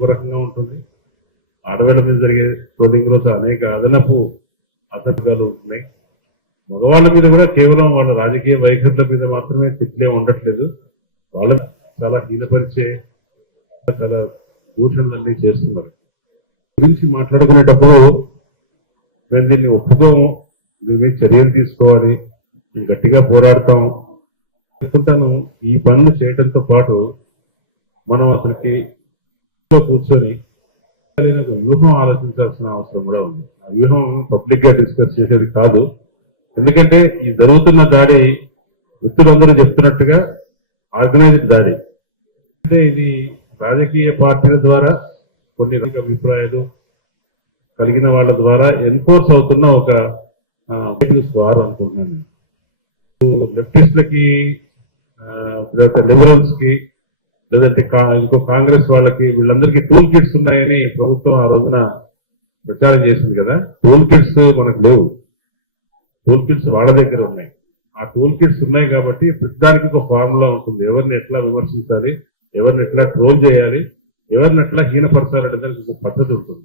ఒక రకంగా ఉంటుంది, ఆడవాళ్ళ మీద జరిగే ట్రోలింగ్ లో అనేక అదనపు అసభ్యాలు ఉంటున్నాయి. మగవాళ్ళ మీద కూడా కేవలం వాళ్ళ రాజకీయ వైఖరుల మీద మాత్రమే తిట్లే ఉండట్లేదు, వాళ్ళ చాలా హీనపరిచే చాలా దూషణలన్నీ చేస్తున్నారు. గురించి మాట్లాడుకునేటప్పుడు మేము దీన్ని ఒప్పుకోము, దీని మీద చర్యలు తీసుకోవాలి, మేము గట్టిగా పోరాడతాం అనుకుంటాను. ఈ పనులు చేయడంతో పాటు మనం అసలుకి కూర్చొని ఒక వ్యూహం ఆలోచించాల్సిన అవసరం కూడా ఉంది. ఆ వ్యూహం పబ్లిక్ గా డిస్కస్ చేసేది కాదు. ఎందుకంటే ఈ జరుగుతున్న దాడి వ్యక్తులందరూ చెప్తున్నట్టుగా ఆర్గనైజ్డ్ దాడి. అంటే ఇది రాజకీయ పార్టీల ద్వారా కొన్ని రకాల అభిప్రాయాలు కలిగిన వాళ్ళ ద్వారా ఎన్ఫోర్స్ అవుతున్న ఒక వార్ అనుకుంటున్నాను. లెఫ్టిస్టులకి, లిబరల్స్ కి, లేదంటే ఇంకో కాంగ్రెస్ వాళ్ళకి, వీళ్ళందరికీ టూల్ కిట్స్ ఉన్నాయని ప్రభుత్వం ఆ రోజున ప్రచారం చేసింది కదా. టూల్ కిట్స్ మనకు లేవు, టూల్ కిట్స్ వాళ్ళ దగ్గర ఉన్నాయి. ఆ టూల్ కిట్స్ ఉన్నాయి కాబట్టి ప్రతిదానికి ఒక ఫార్ములా ఉంటుంది, ఎవరిని ఎట్లా విమర్శించాలి, ఎవరిని ఎట్లా ట్రోల్ చేయాలి, ఎవరిని ఎట్లా హీనపరచాలంటే దానికి ఒక పద్ధతి ఉంటుంది.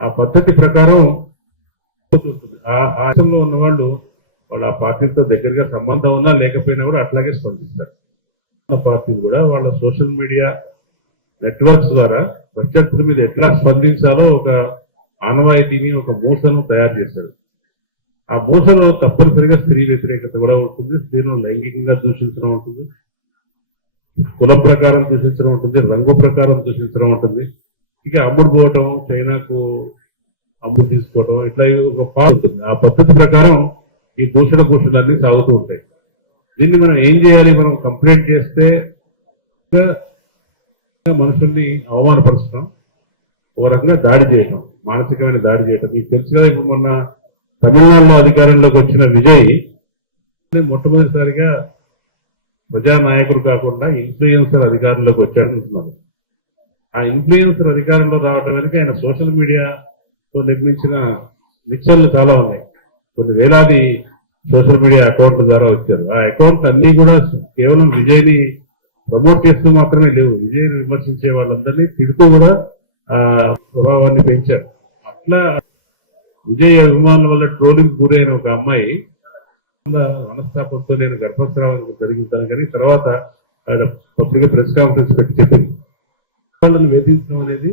ఆ పద్ధతి ప్రకారం ఉంటుంది. ఆ ఆశంలో ఉన్న వాళ్ళు ఆ పార్టీలతో దగ్గరగా సంబంధం ఉన్నా లేకపోయినా కూడా అట్లాగే స్పందిస్తారు. పార్టీలు కూడా వాళ్ళ సోషల్ మీడియా నెట్వర్క్స్ ద్వారా ప్రత్యర్థుల మీద ఎట్లా స్పందించాలో ఒక ఆనవాయితీని, ఒక మూసను తయారు చేశారు. ఆ మూసలో తప్పనిసరిగా స్త్రీ వ్యతిరేకత కూడా ఉంటుంది, స్త్రీలను లైంగికంగా దూషించడం ఉంటుంది, కులం ప్రకారం దూషించడం ఉంటుంది, రంగు ప్రకారం దూషించడం ఉంటుంది, ఇక అమ్ముడు పోవటం, చైనాకు అమ్ముడు తీసుకోవటం, ఇట్లా ఒక పాలు ఉంటుంది. ఆ పద్ధతి ప్రకారం ఈ దూషణ భూషణలన్నీ సాగుతూ ఉంటాయి. దీన్ని మనం ఏం చేయాలి? మనం కంప్లైంట్ చేస్తే మనుషుల్ని అవమానపరచడం, ఒక రకంగా దాడి చేయటం, మానసికమైన దాడి చేయటం. మీకు తెలుసు కదా, ఇప్పుడు మొన్న తమిళనాడులో అధికారంలోకి వచ్చిన విజయ్ మొట్టమొదటిసారిగా ప్రజానాయకుడు కాకుండా ఇన్ఫ్లుయెన్సర్ అధికారంలోకి వచ్చాడంటున్నారు. ఆ ఇన్ఫ్లుయెన్సర్ అధికారంలో రావడం వెనుక ఆయన సోషల్ మీడియాతో నిర్మించిన నిశ్చయాలు చాలా ఉన్నాయి. కొన్ని వేలాది సోషల్ మీడియా అకౌంట్ల ద్వారా వచ్చారు. ఆ అకౌంట్ అన్ని కూడా కేవలం విజయ్ని ప్రమోట్ చేస్తూ మాత్రమే లేవు, విజయ్ని విమర్శించే వాళ్ళందరినీ తిడుతూ కూడా ఆ ప్రభావాన్ని పెంచారు. అట్లా విజయ్ అభిమానుల వల్ల ట్రోలింగ్ గురైన ఒక అమ్మాయి మనస్తాపంతో నేను గర్భస్రావం జరిగిందాను, కానీ తర్వాత ఆయన పబ్లిక్ ప్రెస్ కాన్ఫరెన్స్ పెట్టి చెప్పింది. వాళ్ళని వేధించడం అనేది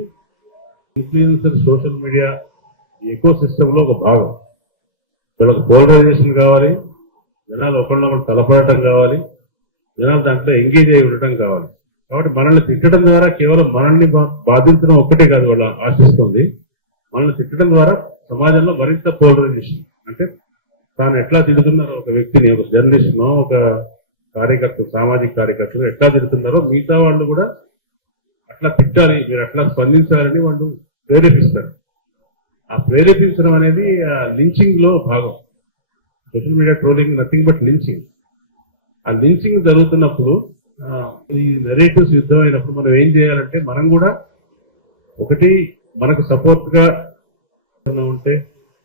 influencer social media eco system లో ఒక భాగం. వీళ్ళకి పోలరైజేషన్ కావాలి, జనాలు ఒకళ్ళొకళ్ళు తలపడటం కావాలి, జనాలు దాంట్లో ఎంగేజ్ అయి ఉండటం కావాలి. కాబట్టి మనల్ని తిట్టడం ద్వారా కేవలం మనల్ని బాధించడం ఒక్కటే కాదు వాళ్ళు ఆశిస్తుంది, మనల్ని తిట్టడం ద్వారా సమాజంలో మరింత పోలరైజేషన్, అంటే తాను ఎట్లా తిడుతున్నారో ఒక వ్యక్తిని, ఒక జర్నలిస్ట్ నో, ఒక కార్యకర్త, సామాజిక కార్యకర్తలు ఎట్లా తిడుతున్నారో మిగతా వాళ్ళు కూడా అట్లా తిట్టాలి, మీరు అట్లా స్పందించాలని వాళ్ళు ప్రేరేపిస్తారు. ఆ ప్రేరేపించడం అనేది లించింగ్ లో భాగం. Social media trolling nothing but lynching. ఆ లించింగ్ జరుగుతున్నప్పుడు, ఈ నెరేటివ్స్ యుద్ధం అయినప్పుడు మనం ఏం చేయాలంటే, మనం కూడా ఒకటి మనకు సపోర్ట్ గా ఉంటే,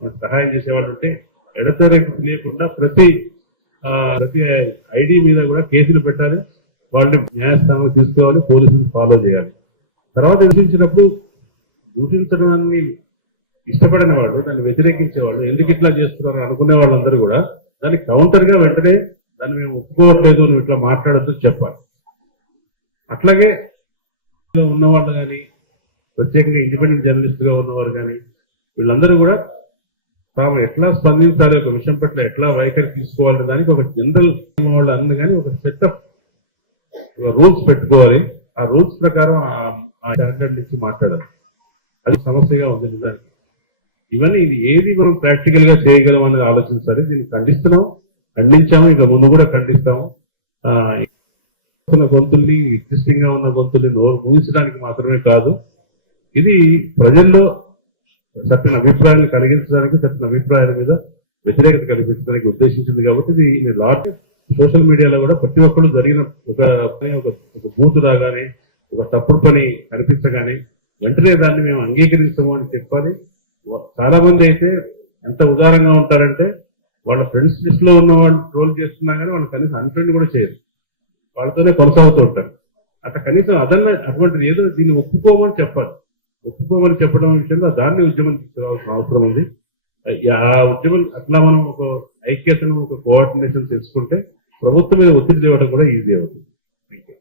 మనకు సహాయం చేసేవాళ్ళు ఉంటే ఎడతెరకి లేకుండా ప్రతి ఐడి మీద కూడా కేసులు పెట్టాలి, వాళ్ళని న్యాయస్థానంలో తీసుకోవాలి, పోలీసులు ఫాలో చేయాలి. తర్వాత దూషించినప్పుడు దూషించడాన్ని ఇష్టపడిన వాళ్ళు, దాన్ని వ్యతిరేకించే వాళ్ళు, ఎందుకు ఇట్లా చేస్తున్నారు అనుకునే వాళ్ళందరూ కూడా దానికి కౌంటర్ గా వెంటనే దాన్ని మేము ఒప్పుకోవట్లేదు, నువ్వు ఇట్లా మాట్లాడద్దు చెప్పాలి. అట్లాగే ఉన్నవాళ్ళు కానీ, ప్రత్యేకంగా ఇండిపెండెంట్ జర్నలిస్ట్ గా ఉన్నవారు కానీ, వీళ్ళందరూ కూడా తాము ఎట్లా స్పందించాలి, ఒక విషయం పట్ల ఎట్లా వైఖరి తీసుకోవాలనే దానికి ఒక జనరల్ వాళ్ళు అన్న కానీ ఒక సెట్ ఆఫ్ రూల్స్ పెట్టుకోవాలి. ఆ రూల్స్ ప్రకారం ఆ స్టాండర్డ్ ఇచ్చి మాట్లాడాలి. అది సమస్యగా ఉంది నిజానికి. ఇవన్నీ ఇది ఏది మనం ప్రాక్టికల్ గా చేయగలం అనేది ఆలోచించాలి. దీన్ని ఖండించాము, ఇక ముందు కూడా ఖండిస్తాము. గొంతుల్ని, ఎగ్జిస్టింగ్ గా ఉన్న గొంతుల్ని ఊహించడానికి మాత్రమే కాదు, ఇది ప్రజల్లో చక్కని అభిప్రాయాన్ని కలిగించడానికి, చక్కని అభిప్రాయాల మీద వ్యతిరేకత కల్పించడానికి ఉద్దేశించింది. కాబట్టి ఇది లాట్ సోషల్ మీడియాలో కూడా ప్రతి ఒక్కరు జరిగిన ఒక బూత్ రాగానే, ఒక తప్పుడు పని కనిపించగానే వెంటనే దాన్ని మేము అంగీకరిస్తాము అని చెప్పాలి. చాలా మంది అయితే ఎంత ఉదారంగా ఉంటారంటే, వాళ్ళ ఫ్రెండ్స్ లిస్ట్ లో ఉన్న వాళ్ళు ట్రోల్ చేస్తున్నా కానీ వాళ్ళు కనీసం అన్ఫ్రెండ్ కూడా చేయరు, వాళ్ళతోనే కొనసాగుతూ ఉంటారు. అట్లా కనీసం అదన్నా అటువంటిది ఏదో దీన్ని ఒప్పుకోమని చెప్పాలి. ఒప్పుకోమని చెప్పడం విషయంలో దాన్ని ఉద్యమం తీసుకురావాల్సిన అవసరం ఉంది. ఆ ఉద్యమం అట్లా మనం ఒక ఐక్యతను ఒక కోఆర్డినేషన్ చేసుకుంటే ప్రభుత్వం మీద ఒత్తిడి తేవడం కూడా ఈజీ అవుతుంది. Thank you.